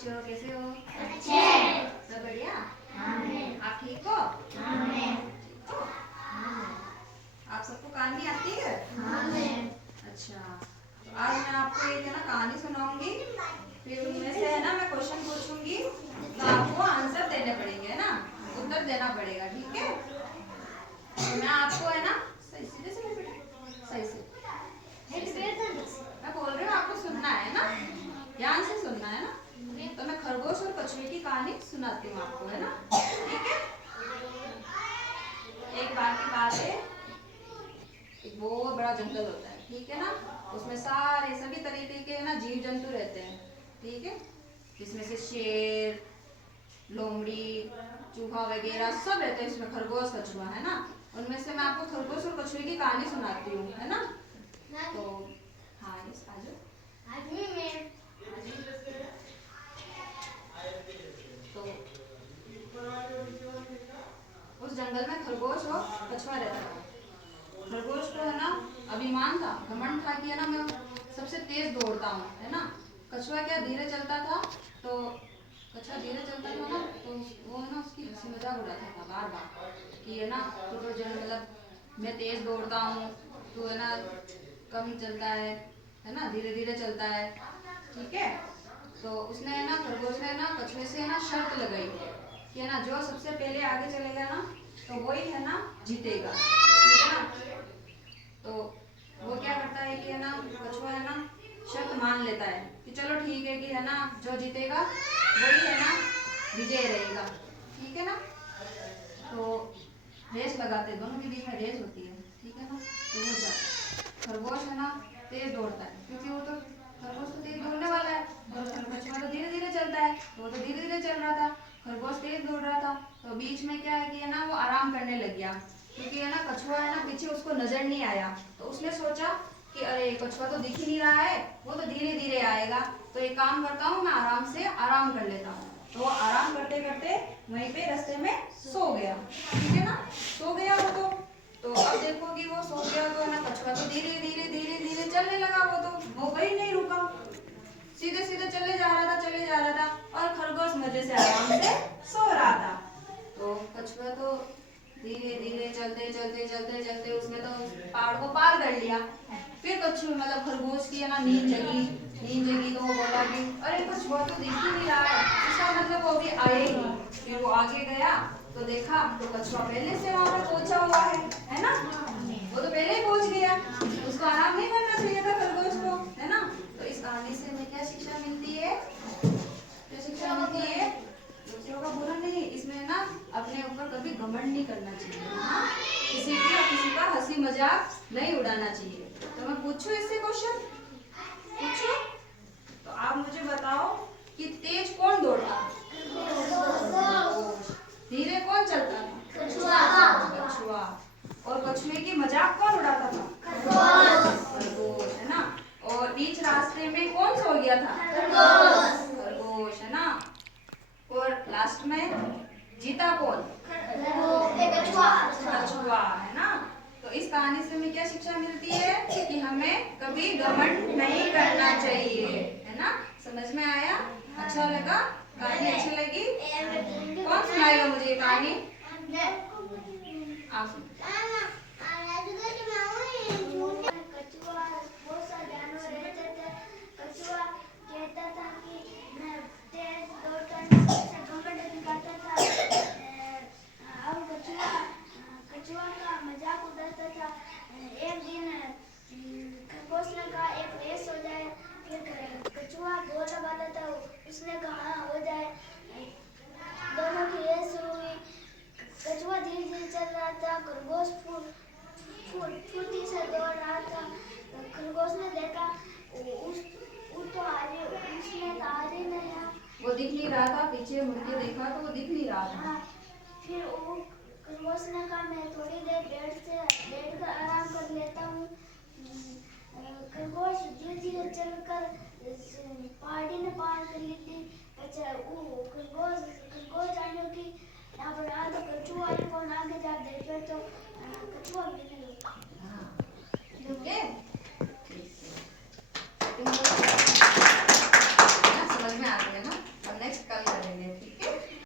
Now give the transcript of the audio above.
बच्चों, कैसे हो? अच्छे। सब बढ़िया? आप ठीक हो? ठीक हो? आप सबको कहानी आती है? अच्छा, तो आज मैं आपको एक है ना कहानी सुनाऊंगी, फिर उनमें से है ना मैं क्वेश्चन पूछूंगी, तो आपको आंसर देने पड़ेंगे, है ना, उत्तर देना पड़ेगा, ठीक है? तो मैं आपको है ना सही सीधे से सही से मैं बोल रही हूँ, आपको सुनना है ना, ध्यान से सुनना है ना। तो मैं खरगोश और कछुए की कहानी सुनाती हूँ आपको, है ना, ठीक है? एक बार की बात है, एक बहुत बड़ा जंगल होता है, ठीक है ना। उसमें सारे सभी तरीके के ना जीव जंतु रहते हैं, ठीक है, जिसमें से शेर, लोमड़ी, चूहा वगैरह सब रहते हैं। इसमें खरगोश कछुआ, है ना। उनमें से मैं आपको खरगोश और कछुए की कहानी सुनाती हूँ, है ना। तो हाँ, यस, आ जाओ। तो उस जंगल में खरगोश और कछुआ रहता था। खरगोश को है ना अभिमान था, घमंड था कि है ना मैं सबसे तेज दौड़ता हूँ, है ना। कछुआ क्या धीरे चलता था, तो कछुआ धीरे चलता था ना, तो वो है ना उसकी हंसी मजाक उड़ाता था बार बार कि है ना तो जो मतलब मैं तेज दौड़ता हूँ, तो है ना कम चलता है ना, धीरे धीरे चलता है, ठीक है। तो उसने है ना खरगोश ने ना कछुए से है ना शर्त लगाई कि है ना जो सबसे पहले आगे चलेगा ना, तो वही है ना जीतेगा, ठीक है ना। तो वो क्या करता है कि है ना कछुआ है ना शर्त मान लेता है कि चलो ठीक है, कि है ना जो जीतेगा वही है ना विजय रहेगा, ठीक है ना। तो रेस लगाते, दोनों के बीच में रेस होती है, ठीक है ना। तो वो जाता, खरगोश है ना तेज दौड़ता है, क्योंकि वो तो खरगोश तो तेज दौड़ने वाला है, और कछुआ तो धीरे धीरे चलता है, तो वो तो धीरे धीरे चल रहा था, खरगोश तेज दौड़ रहा था। तो बीच में क्या है कि है ना वो आराम करने लग गया, क्योंकि है ना कछुआ है ना पीछे उसको नजर नहीं आया। तो उसने सोचा कि अरे कछुआ तो दिख ही नहीं रहा है, वो तो धीरे धीरे आएगा, तो एक काम करता हूँ, मैं आराम से आराम कर लेता हूँ। तो वो आराम करते करते वहीं पे रास्ते में सो गया, ठीक है ना, सो गया वो तो अब देखो कि वो सो गया, तो है ना कछुआ तो धीरे धीरे धीरे धीरे चलने लगा, वो कहीं नहीं रुका, सीधे सीधे चले जा रहा था, चले जा रहा था, और खरगोश मजे से आराम से सो रहा था। तो कछुआ तो धीरे धीरे चलते चलते चलते चलते उसने तो पहाड़ को पार कर लिया। फिर कछुआ मतलब खरगोश की है ना नींद जगी, तो वो बोला कि अरे कछुआ तो दिख ही नहीं रहा है, इसका मतलब वो भी आए ही। फिर वो आगे गया तो देखा तो कछुआ पहले से वहां पर पहुंचा हुआ है ना, वो तो पहले ही पहुंच गया, उसको आराम नहीं करना चाहिए था खरगोश को, है ना। तो इस कहानी से हमें क्या शिक्षा मिलती है, क्या शिक्षा मिलती है? दूसरों का बुरा नहीं, इसमें ना अपने ऊपर कभी घमंड नहीं करना चाहिए, हाँ? किसी का हंसी मजाक नहीं उड़ाना चाहिए। तो मैं पूछूं इससे क्वेश्चन, पूछूं? तो आप मुझे बताओ कि तेज कौन दौड़ता था? धीरे कौन चलता था? कछुआ। और कछुए की मजाक कौन उड़ाता था? खरगोश, है ना। और बीच रास्ते में कौन सो गया था? खरगोश, है ना। और लास्ट में जीता कौन? कछुआ, है ना। तो इस कहानी से हमें क्या शिक्षा मिलती है कि हमें कभी घमंड नहीं करना चाहिए, है ना। समझ में आया? अच्छा लगा? कहानी अच्छी लगी? कौन सुनाएगा मुझे ये कहानी? आप सुनो। कछुआ का मजाक उड़ाता था। एक दिन खरगोश ने कहा एक रेस हो जाए, फिर कछुआ दौड़ने वाला था, उसने कहा हाँ हो जाए। दोनों की रेस शुरू हुई, कछुआ धीरे धीरे चल रहा था, खरगोश फुर्ती से दौड़ रहा था। खरगोश ने देखा उस तो उसने तो आ ही नहीं, वो दिख नहीं रहा था, पीछे मुड़ के देखा तो वो दिख नहीं रहा था। फिर वो खरगोश ने कहा मैं थोड़ी देर बैठ कर आराम कर लेता हूँ। खरगोश धीरे धीरे चलकर पहाड़ी ने पार कर ली थी। अच्छा वो खरगोश जाने की यहाँ पर आ तो कछुआ कौन आगे जा देखे तो कछुआ मिलने लगा। ठीक है।